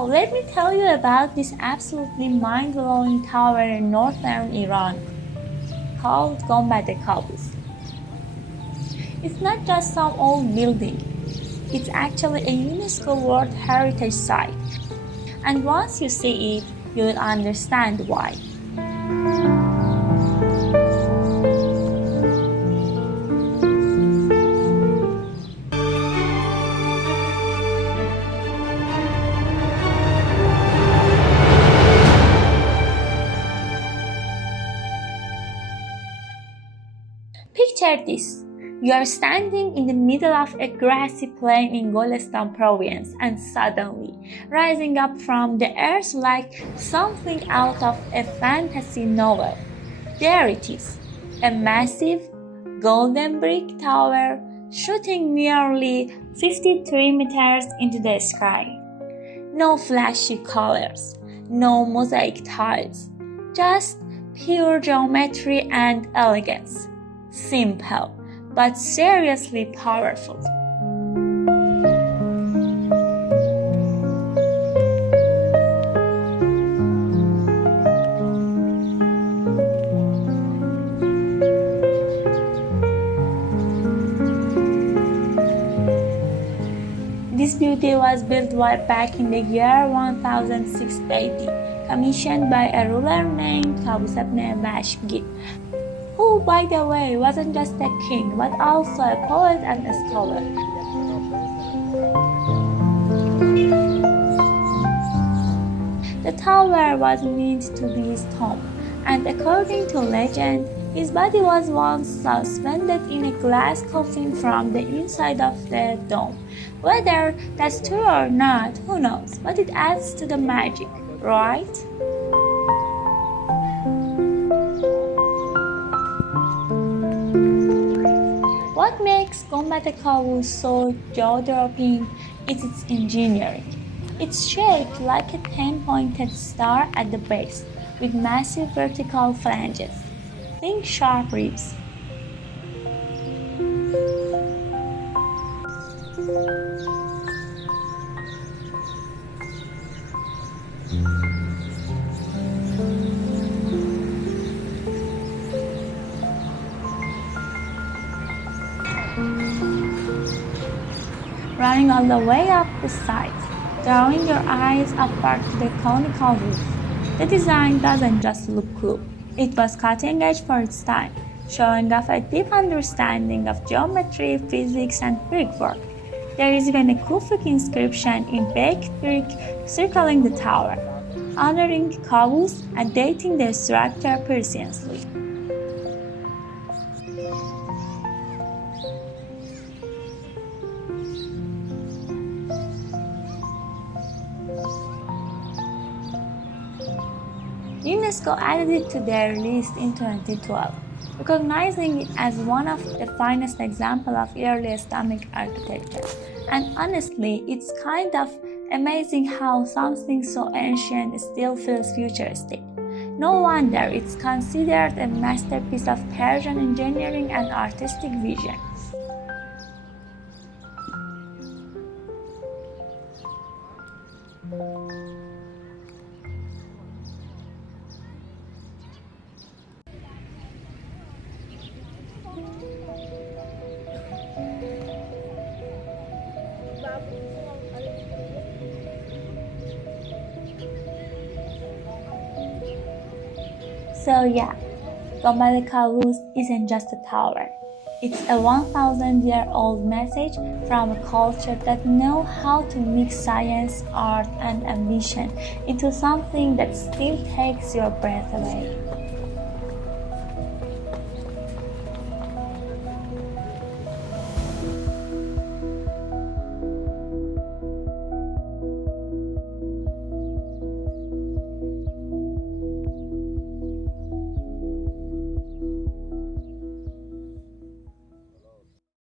So let me tell you about this absolutely mind-blowing tower in northern Iran called Gonbad-e Kavus. It's not just some old building, it's actually a UNESCO World Heritage Site. And once you see it, you will understand why. Picture this. You are standing in the middle of a grassy plain in Golestan province, and suddenly, rising up from the earth like something out of a fantasy novel, there it is, a massive golden brick tower shooting nearly 53 meters into the sky. No flashy colors, no mosaic tiles, just pure geometry and elegance. Simple, but seriously powerful. This beauty was built back in the year 1006 AD, commissioned by a ruler named Kavus ibn Bashgi, who, by the way, wasn't just a king, but also a poet and a scholar. The tower was meant to be his tomb, and according to legend, his body was once suspended in a glass coffin from the inside of the dome. Whether that's true or not, who knows, but it adds to the magic, right? What makes Gonbad-e Kavus so jaw-dropping is its engineering. It's shaped like a 10-pointed star at the base, with massive vertical flanges. Think sharp ribs. Running all the way up the side, drawing your eyes upward to the conical roof. The design doesn't just look cool, it was cutting edge for its time, showing off a deep understanding of geometry, physics, and brickwork. There is even a Kufic inscription in baked brick circling the tower, honoring Kavus and dating the structure precisely. UNESCO added it to their list in 2012, recognizing it as one of the finest examples of early Islamic architecture. And honestly, it's kind of amazing how something so ancient still feels futuristic. No wonder it's considered a masterpiece of Persian engineering and artistic vision. So yeah, Gonbad-e Kavus isn't just a tower. It's a 1,000-year-old message from a culture that knows how to mix science, art, and ambition into something that still takes your breath away.